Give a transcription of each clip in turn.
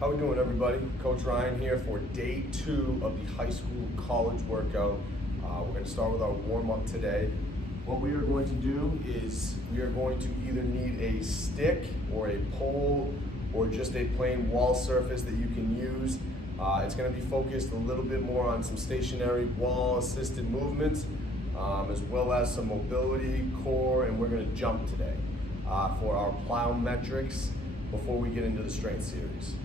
How we doing, everybody? Coach Ryan here for day 2 of the high school college workout. We're going to start with our warm-up today. What we are going to do is we are going to either need a stick or a pole or just a plain wall surface that you can use. It's going to be focused a little bit more on some stationary wall-assisted movements, as well as some mobility, core, and we're going to jump today for our plyometrics before we get into the strength series.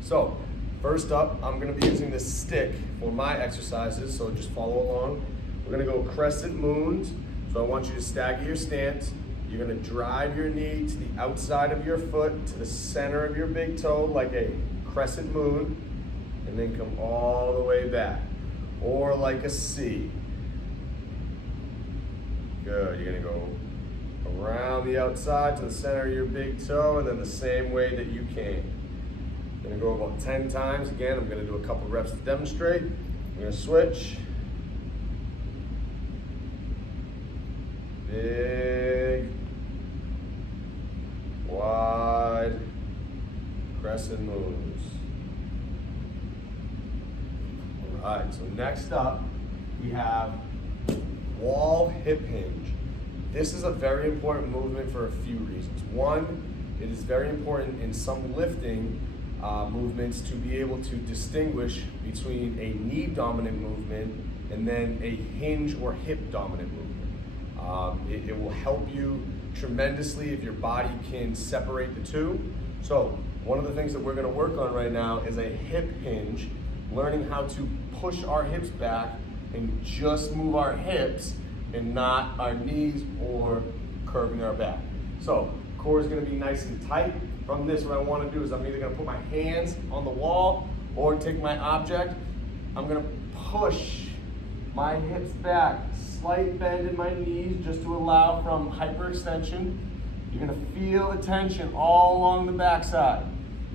So first up, I'm going to be using this stick for my exercises, so just follow along. We're going to go crescent moons, so I want you to stagger your stance. You're going to drive your knee to the outside of your foot, to the center of your big toe, like a crescent moon, and then come all the way back, or like a C. Good, you're going to go around the outside to the center of your big toe, and then the same way that you came. I'm going to go about 10 times. Again, I'm going to do a couple reps to demonstrate. I'm going to switch. Big, wide, crescent moves. All right, so next up, we have wall hip hinge. This is a very important movement for a few reasons. One, it is very important in some lifting movements to be able to distinguish between a knee dominant movement and then a hinge or hip dominant movement. It will help you tremendously if your body can separate the two. So one of the things that we're going to work on right now is a hip hinge, learning how to push our hips back and just move our hips and not our knees or curving our back. So core is going to be nice and tight. From this, what I want to do is I'm either going to put my hands on the wall or take my object. I'm going to push my hips back, slight bend in my knees just to allow from hyperextension. You're going to feel the tension all along the backside.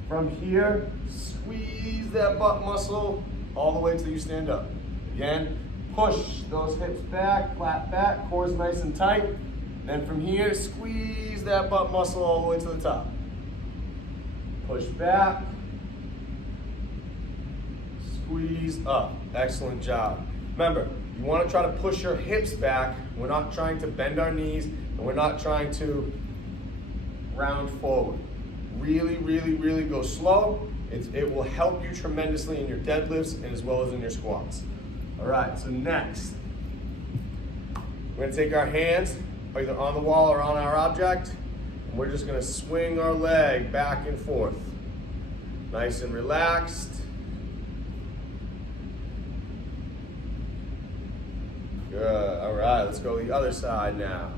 From here, squeeze that butt muscle all the way till you stand up. Again, push those hips back, flat back, core's nice and tight. Then from here, squeeze that butt muscle all the way to the top. Push back, squeeze up. Excellent job. Remember, you want to try to push your hips back. We're not trying to bend our knees, and we're not trying to round forward. Really, really, really go slow. It will help you tremendously in your deadlifts and as well as in your squats. All right, so next, we're going to take our hands either on the wall or on our object, and we're just going to swing our leg back and forth. Nice and relaxed. Good. All right, let's go the other side now.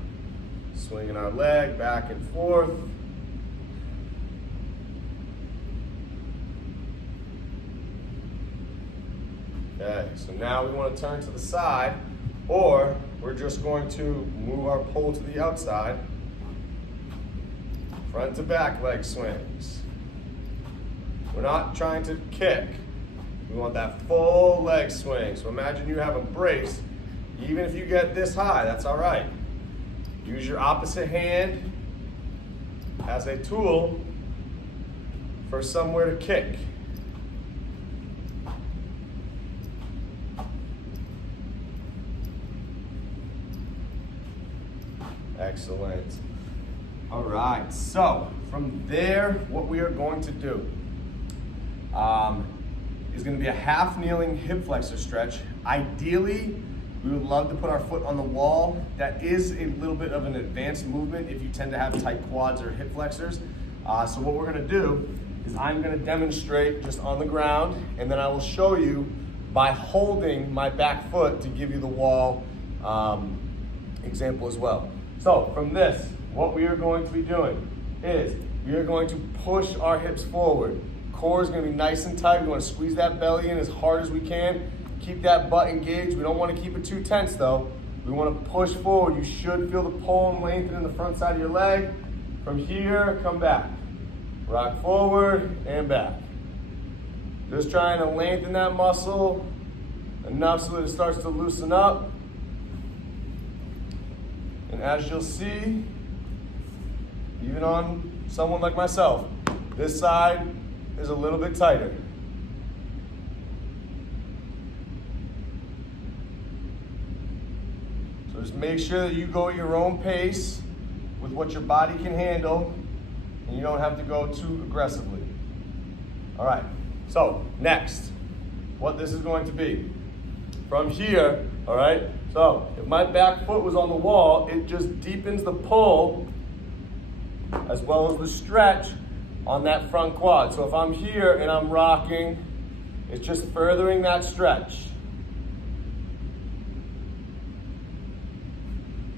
Swinging our leg back and forth. Okay, so now we want to turn to the side, or we're just going to move our pole to the outside. Front to back leg swings. We're not trying to kick. We want that full leg swing. So imagine you have a brace. Even if you get this high, that's all right. Use your opposite hand as a tool for somewhere to kick. Excellent. All right, so from there, what we are going to do is going to be a half kneeling hip flexor stretch. Ideally, we would love to put our foot on the wall. That is a little bit of an advanced movement if you tend to have tight quads or hip flexors. So what we're going to do is I'm going to demonstrate just on the ground, and then I will show you by holding my back foot to give you the wall example as well. So from this, what we are going to be doing is we are going to push our hips forward. Core is going to be nice and tight. We want to squeeze that belly in as hard as we can. Keep that butt engaged. We don't want to keep it too tense though. We want to push forward. You should feel the pull and lengthen in the front side of your leg. From here, come back. Rock forward and back. Just trying to lengthen that muscle enough so that it starts to loosen up. And as you'll see, even on someone like myself, this side is a little bit tighter. So just make sure that you go at your own pace with what your body can handle, and you don't have to go too aggressively. All right, so next, what this is going to be. From here, all right, so if my back foot was on the wall, it just deepens the pull as well as the stretch on that front quad. So if I'm here and I'm rocking, it's just furthering that stretch.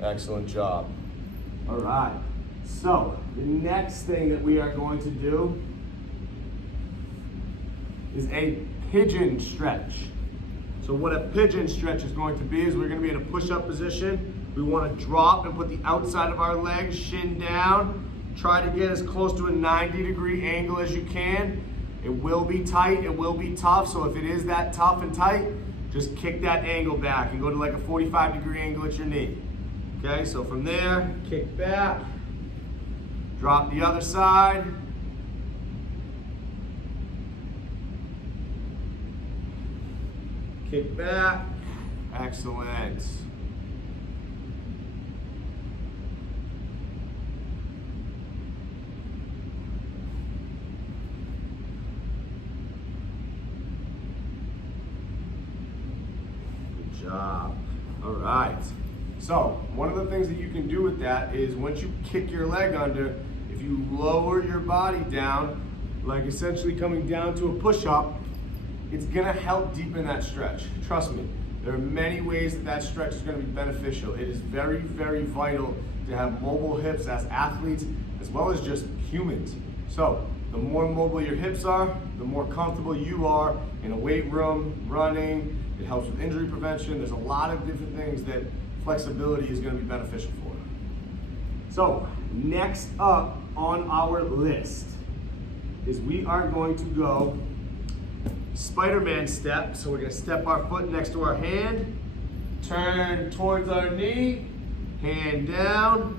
Excellent job. All right, so the next thing that we are going to do is a pigeon stretch. So what a pigeon stretch is going to be is we're going to be in a push-up position. We want to drop and put the outside of our legs, shin down. Try to get as close to a 90-degree angle as you can. It will be tight, it will be tough, so if it is that tough and tight, just kick that angle back and go to like a 45-degree angle at your knee. Okay, so from there, kick back, drop the other side. Kick back, excellent. Good job. All right. So one of the things that you can do with that is once you kick your leg under, if you lower your body down, like essentially coming down to a push-up, it's gonna help deepen that stretch. Trust me, there are many ways that that stretch is gonna be beneficial. It is very, very vital to have mobile hips as athletes, as well as just humans. So the more mobile your hips are, the more comfortable you are in a weight room, running. It helps with injury prevention. There's a lot of different things that flexibility is gonna be beneficial for. So next up on our list is we are going to go Spider-Man step. So we're gonna step our foot next to our hand, turn towards our knee, hand down,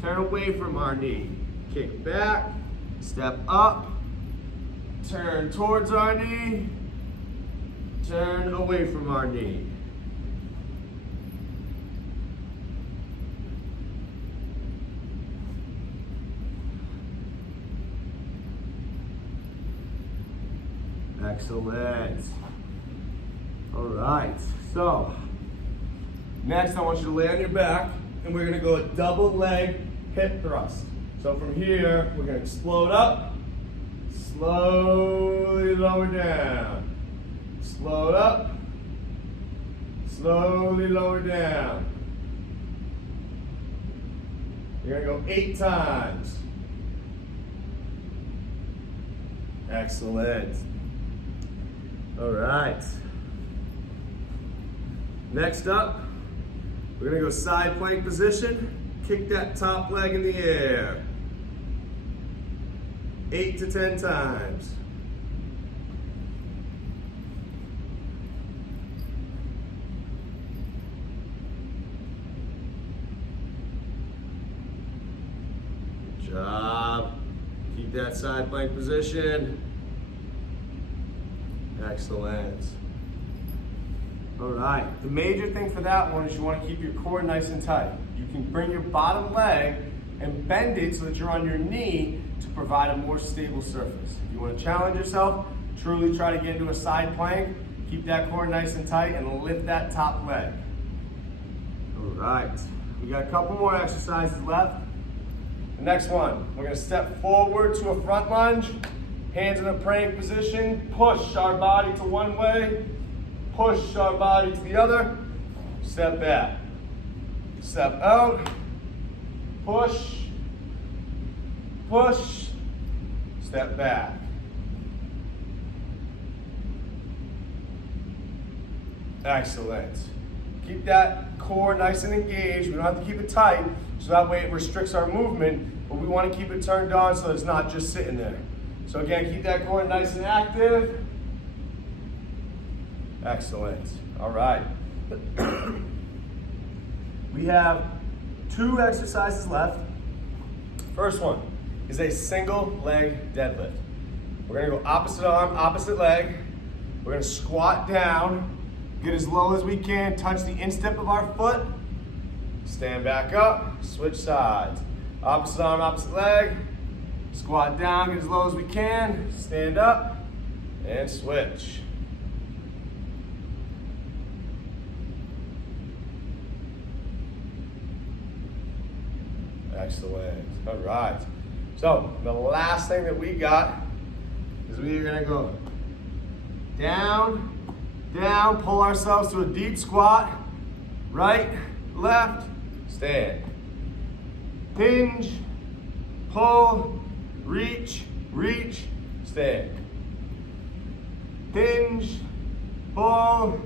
turn away from our knee, kick back, step up, turn towards our knee, turn away from our knee. Excellent. All right, so next I want you to lay on your back and we're gonna go a double leg hip thrust. So from here, we're gonna explode up, slowly lower down, explode up, slowly lower down. You're gonna go 8 times. Excellent. All right. Next up, we're gonna go side plank position. Kick that top leg in the air. 8 to 10 times. Good job. Keep that side plank position. Excellent. All right, the major thing for that one is you want to keep your core nice and tight. You can bring your bottom leg and bend it so that you're on your knee to provide a more stable surface. If you want to challenge yourself, truly try to get into a side plank, keep that core nice and tight, and lift that top leg. All right, we got a couple more exercises left. The next one, we're going to step forward to a front lunge. Hands in a praying position, push our body to one way, push our body to the other, step back, step out, push, push, step back. Excellent. Keep that core nice and engaged. We don't have to keep it tight, so that way it restricts our movement, but we want to keep it turned on so it's not just sitting there. So again, keep that core nice and active. Excellent. All right. We have 2 exercises left. First one is a single leg deadlift. We're gonna go opposite arm, opposite leg. We're gonna squat down, get as low as we can, touch the instep of our foot, stand back up, switch sides. Opposite arm, opposite leg, squat down, get as low as we can, stand up, and switch. Excellent. All right. So the last thing that we got is we are gonna go down, down, pull ourselves to a deep squat, right, left, stand. Hinge, pull, reach, reach, stand. Hinge, pull,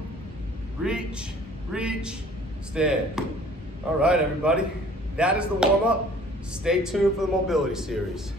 reach, reach, stand. All right, everybody. That is the warm-up. Stay tuned for the mobility series.